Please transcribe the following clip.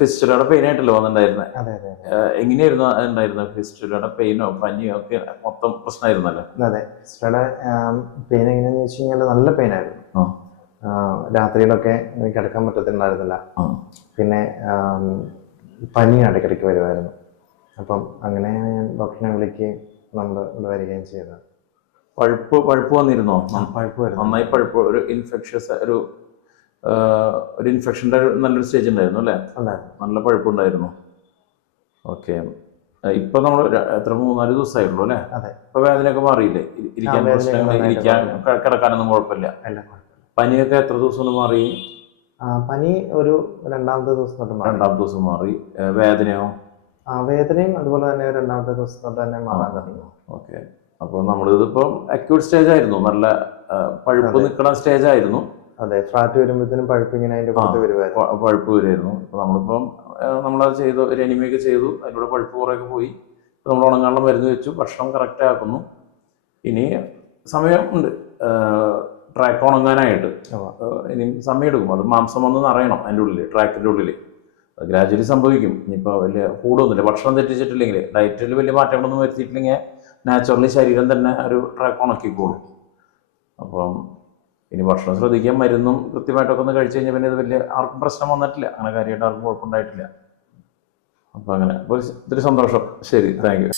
ഫിസ്റ്റുലയുടെ pain ആയിട്ടല്ലോ വന്നിട്ടുണ്ടായിരുന്നത്. അതെ അതെ എങ്ങനെയായിരുന്നു ഉണ്ടായിരുന്നത്? ഫിസ്റ്റുലയുടെ പെയിനോ പനിയോ ഒക്കെ മൊത്തം പ്രശ്നമായിരുന്നല്ലോ. അതെ. ഫിസ്റ്റുലയുടെ പെയിൻ എങ്ങനെയാന്ന് വെച്ച് കഴിഞ്ഞാൽ നല്ല പെയിനായിരുന്നു. രാത്രിയിലൊക്കെ എനിക്ക് കിടക്കാൻ പറ്റത്തില്ലായിരുന്നില്ല. പിന്നെ പനി ഇടയ്ക്കിടയ്ക്ക് വരുമായിരുന്നു. അപ്പം അങ്ങനെ ഞാൻ ഡോക്ടറിനെ വിളിക്കുകയും നമ്മൾ ഇവിടെ വരികയും ചെയ്തത്. പഴുപ്പ് വന്നിരുന്നോ? പഴുപ്പ് വരുന്നു. നന്നായി പഴുപ്പ്, ഒരു ഇൻഫെക്ഷൻസ്, ഒരു ഇൻഫെക്ഷൻ്റെ നല്ലൊരു സ്റ്റേജ് ഉണ്ടായിരുന്നു അല്ലേ? നല്ല പഴുപ്പുണ്ടായിരുന്നു. ഓക്കെ. ഇപ്പൊ നമ്മൾ എത്ര 3-4 ദിവസമായിട്ടുള്ളൂ അല്ലേ? ഇപ്പൊ വേദനയൊക്കെ മാറിയില്ലേ? ഇരിക്കാൻ പ്രശ്നങ്ങൾ, ഇരിക്കാൻ കിടക്കാനൊന്നും കുഴപ്പമില്ല. പനിയൊക്കെ എത്ര ദിവസം കൊണ്ട് മാറി? പനി ഒരു രണ്ടാമത്തെ ദിവസം തൊട്ട് മാറി. രണ്ടാമത്തെ ദിവസം മാറി. വേദനയോ? വേദനയും അതുപോലെ തന്നെ രണ്ടാമത്തെ ദിവസം തൊട്ട് തന്നെ മാറാൻ തുടങ്ങി. ഓക്കെ. അപ്പോൾ നമ്മളിതിപ്പം അക്യൂട്ട് സ്റ്റേജ് ആയിരുന്നു, നല്ല പഴുപ്പ് നിൽക്കുന്ന സ്റ്റേജ് ആയിരുന്നു. അതെ, ഫ്ലാറ്റ് വരുമ്പോഴത്തേനും പഴുപ്പ് ഇങ്ങനെ അതിന്റെ പുറത്ത് വരുമായിരുന്നു. പഴുപ്പ് വരുമായിരുന്നു. അപ്പോൾ നമ്മളിപ്പം നമ്മളത് ചെയ്തു, ഒരു എനിമയൊക്കെ ചെയ്തു, അതിലൂടെ പഴുപ്പ് കുറേയൊക്കെ പോയി. നമ്മൾ ഉണങ്ങാനുള്ള മരുന്ന് വെച്ചു, ഭക്ഷണം കറക്റ്റ് ആക്കുന്നു. ഇനി സമയം ഉണ്ട് ട്രാക്ക് ഉണങ്ങാനായിട്ട്. ഇനി സമയം എടുക്കും. അത് മാംസം വന്ന് നിറയണം അതിൻ്റെ ഉള്ളിൽ, ട്രാക്കിൻ്റെ ഉള്ളിൽ. അത് ഗ്രാജുവലി സംഭവിക്കും. ഇനിയിപ്പോൾ വലിയ കൂടൊന്നുമില്ല, ഭക്ഷണം തെറ്റിച്ചിട്ടില്ലെങ്കിൽ, ഡയറ്റിൽ വലിയ മാറ്റങ്ങളൊന്നും വരുത്തിയിട്ടില്ലെങ്കിൽ നാച്ചുറലി ശരീരം തന്നെ ഒരു ട്രാക്ക് ഉണക്കിക്കോളും. അപ്പം ഇനി ഭക്ഷണം ശ്രദ്ധിക്കാൻ, മരുന്നും കൃത്യമായിട്ടൊക്കെ ഒന്ന് കഴിച്ചു കഴിഞ്ഞാൽ പിന്നെ ഇത് വലിയ ആർക്കും പ്രശ്നം വന്നിട്ടില്ല, അങ്ങനെ കാര്യമായിട്ട് ആർക്കും കുഴപ്പമുണ്ടായിട്ടില്ല. അപ്പം അങ്ങനെ ഇത്തിരി സന്തോഷം. ശരി, താങ്ക് യു.